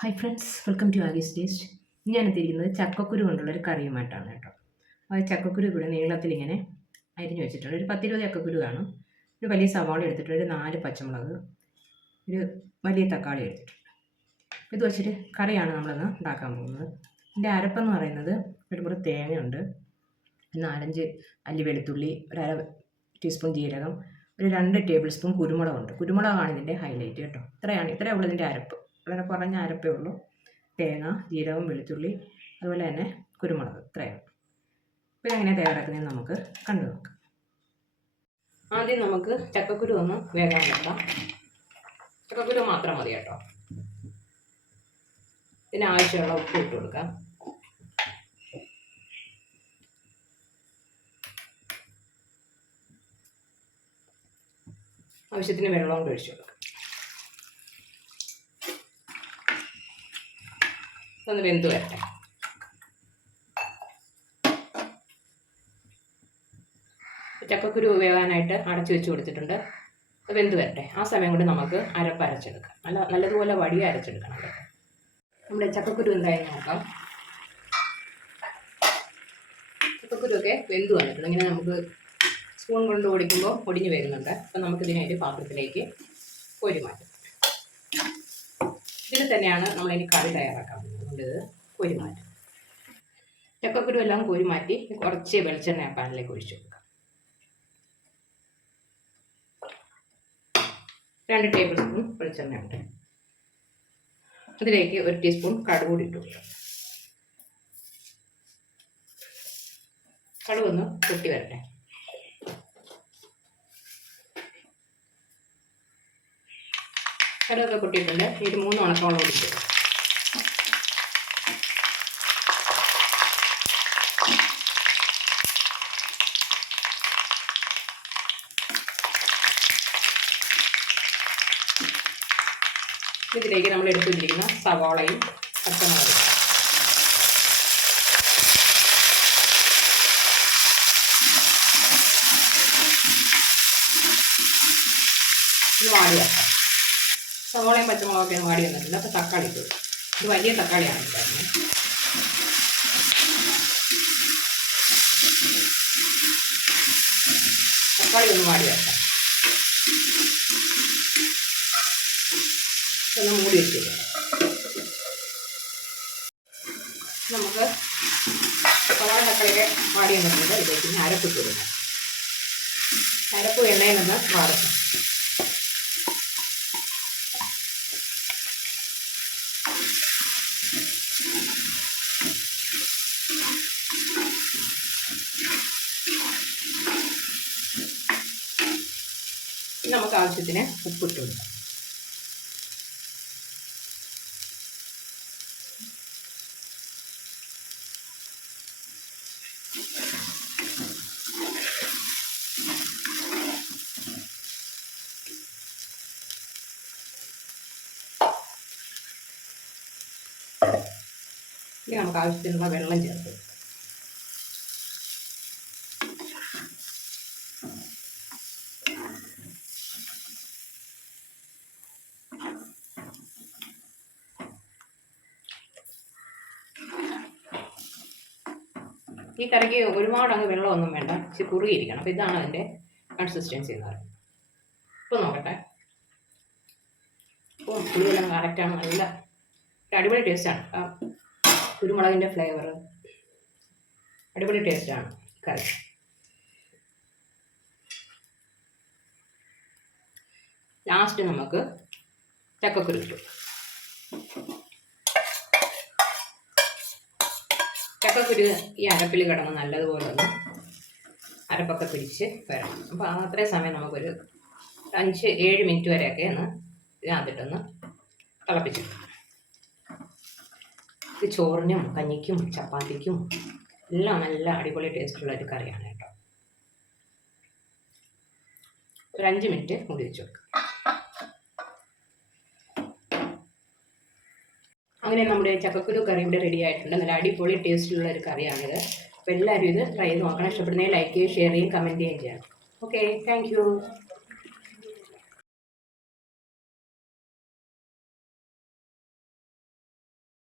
Hi friends, welcome to Aagee's taste. ഞാൻ എത്തിയിരിക്കുന്നത് ചക്കക്കുരു കൊണ്ടുള്ളൊരു കറിയുമായിട്ടാണ് കേട്ടോ. അത് ചക്കക്കുരു ഇവിടെ നീളത്തിലിങ്ങനെ അരിഞ്ഞു വെച്ചിട്ടുണ്ട്. ഒരു 10-20 ചക്കക്കുരു കാണും. ഒരു വലിയ സവാള എടുത്തിട്ടുണ്ട്, ഒരു 4 പച്ചമുളക്, ഒരു വലിയ തക്കാളി എടുത്തിട്ടുണ്ട്. ഇത് വെച്ചിട്ട് കറിയാണ് നമ്മളിന്ന് ഉണ്ടാക്കാൻ പോകുന്നത്. ഇതിൻ്റെ അരപ്പെന്ന് പറയുന്നത് ഒരു മുറി തേങ്ങയുണ്ട്, 4-5 അല്ലി വെളുത്തുള്ളി, ഒരു അര ടീസ്പൂൺ ജീരകം, ഒരു 2 ടേബിൾ സ്പൂൺ കുരുമുളകുണ്ട്. കുരുമുളകാണ് ഇതിൻ്റെ ഹൈലൈറ്റ് കേട്ടോ. ഇത്രയേ ഉള്ളൂ ഇതിൻ്റെ അരപ്പ്. വളരെ കുറഞ്ഞ അരപ്പേ ഉള്ളൂ. തേങ്ങ, ജീരകം, വെളുത്തുള്ളി, അതുപോലെ തന്നെ കുരുമുളക്, ഇത്രയാണ്. ഇപ്പോൾ എങ്ങനെ തയ്യാറാക്കുന്നതെന്ന് നമുക്ക് കണ്ടു നോക്കാം. ആദ്യം നമുക്ക് ചക്കക്കുരു ഒന്ന് വേഗം വെക്കാം. ചക്കക്കുരു മാത്രം മതി കേട്ടോ. ഇതിനാവശ്യമുള്ള ഉപ്പ് ഇട്ട് കൊടുക്കാം. ആവശ്യത്തിന് വെള്ളം കൊണ്ട് ഒഴിച്ചു കൊടുക്കാം. ഒന്ന് വെന്ത് വരട്ടെ. ചക്കക്കുരു വേകാനായിട്ട് അടച്ചു വെച്ച് കൊടുത്തിട്ടുണ്ട്. വെന്ത് വരട്ടെ. ആ സമയം കൊണ്ട് നമുക്ക് അരപ്പ് അരച്ചെടുക്കാം. നല്ലതുപോലെ വടി അരച്ചെടുക്കണം. നമ്മുടെ ചക്കക്കുരു എന്തായി നോക്കാം. ചക്കക്കുരുവൊക്കെ വെന്ത് വന്നിട്ടുണ്ട്. ഇങ്ങനെ നമുക്ക് സ്പൂൺ കൊണ്ട് ഓടിക്കുമ്പോൾ പൊടിഞ്ഞ് വരുന്നുണ്ട്. അപ്പം നമുക്കിതിനായിട്ട് പാത്രത്തിലേക്ക് കോരി മാറ്റാം. ഇതിൽ തന്നെയാണ് നമ്മളിനി കറി തയ്യാറാക്കാൻ പോകുന്നത്. ഇത് കോരി മാറ്റാം. ചക്കക്കുരു എല്ലാം കോരി മാറ്റി കുറച്ച് വെളിച്ചെണ്ണ പാനിലേക്ക് ഒഴിച്ചു കൊടുക്കാം. 2 ടേബിൾ സ്പൂൺ വെളിച്ചെണ്ണ ഉണ്ട്. അതിലേക്ക് 1 ടീസ്പൂൺ കടുക് കൂടി ഇട്ട് കൊടുക്കാം. കടുകൊന്ന് പൊട്ടി വരട്ടെ. കടുകൊക്കെ പൊട്ടിയിട്ടുണ്ട്. ഒരു 3 ഉണക്കമുളക് പൊടിച്ചു. ഇതിലേക്ക് നമ്മൾ എടുത്തു വെച്ചിരിക്കുന്ന സവാളയും പച്ചമുളകും ഇത് വാടി വെക്കാം. സവാളയും പച്ചമുളകൊക്കെ വാടി വന്നിട്ടുണ്ട്. അപ്പോൾ തക്കാളി ഇട്ടു. ഇത് വലിയ തക്കാളിയാണ് ഇട്ടായിരുന്നത്. തക്കാളി ഒന്ന് വാടി വെക്കാം. ഒന്ന് മൂടി വെച്ചിട്ട് നമുക്ക് സവാള തക്കാളിയൊക്കെ വാടി വന്നിട്ടുണ്ട്. ഇതിലേക്ക് അരപ്പ് ഇട്ട് കൊടുക്കാം. അരപ്പ് എണ്ണയിലൊന്ന് വാടണം. നമുക്ക് ആവശ്യത്തിന് ഉപ്പിട്ട് കൊടുക്കാം. ഇനി നമുക്ക് ആവശ്യത്തിനുള്ള വെള്ളം ചേർത്ത് ഈ കറിക്ക് ഒരുപാട് അങ്ങ് വെള്ളമൊന്നും വേണ്ട. ഇച്ചിരി കുറുകിയിരിക്കണം. അപ്പോൾ ഇതാണ് അതിൻ്റെ കൺസിസ്റ്റൻസി എന്ന് പറയുന്നത്. ഇപ്പോൾ നോക്കട്ടെ. ഇപ്പോൾ പുളിയെല്ലാം കറക്റ്റാണ്. നല്ല അടിപൊളി ടേസ്റ്റാണ്. കുരുമുളകിൻ്റെ ഫ്ലേവർ അടിപൊളി ടേസ്റ്റാണ് കറി. ലാസ്റ്റ് നമുക്ക് ചക്കക്കുരു ഇട്ടു. ചക്കക്കുരു ഈ അരപ്പിൽ കിടന്ന് നല്ലതുപോലെ ഒന്ന് അരപ്പൊക്കെ പിടിച്ച് വരണം. അപ്പോൾ അത്രയും സമയം നമുക്കൊരു 5-7 മിനിറ്റ് വരെയൊക്കെ ഒന്ന് ഇതിനകത്തിട്ടൊന്ന് തിളപ്പിച്ചെടുക്കാം. ഇത് ചോറിനും കഞ്ഞിക്കും ചപ്പാത്തിക്കും എല്ലാം നല്ല അടിപൊളി ടേസ്റ്റുള്ള ഒരു കറിയാണ് കേട്ടോ. ഒരു 5 മിനിറ്റ് മൂടി വെച്ച് വെക്കാം. അങ്ങനെ നമ്മുടെ ചക്കക്കുരു കറി ഇവിടെ റെഡി ആയിട്ടുണ്ട്. നല്ല അടിപൊളി ടേസ്റ്റുള്ള ഒരു കറിയാണിത്. അപ്പോൾ എല്ലാവരും ഇത് ട്രൈ ചെയ്ത് നോക്കണം. ഇഷ്ടപ്പെടുന്നതിൽ ലൈക്ക് ചെയ്യുകയും ഷെയർ ചെയ്യുകയും കമൻറ്റ് ചെയ്യുകയും ചെയ്യണം. Okay, thank you.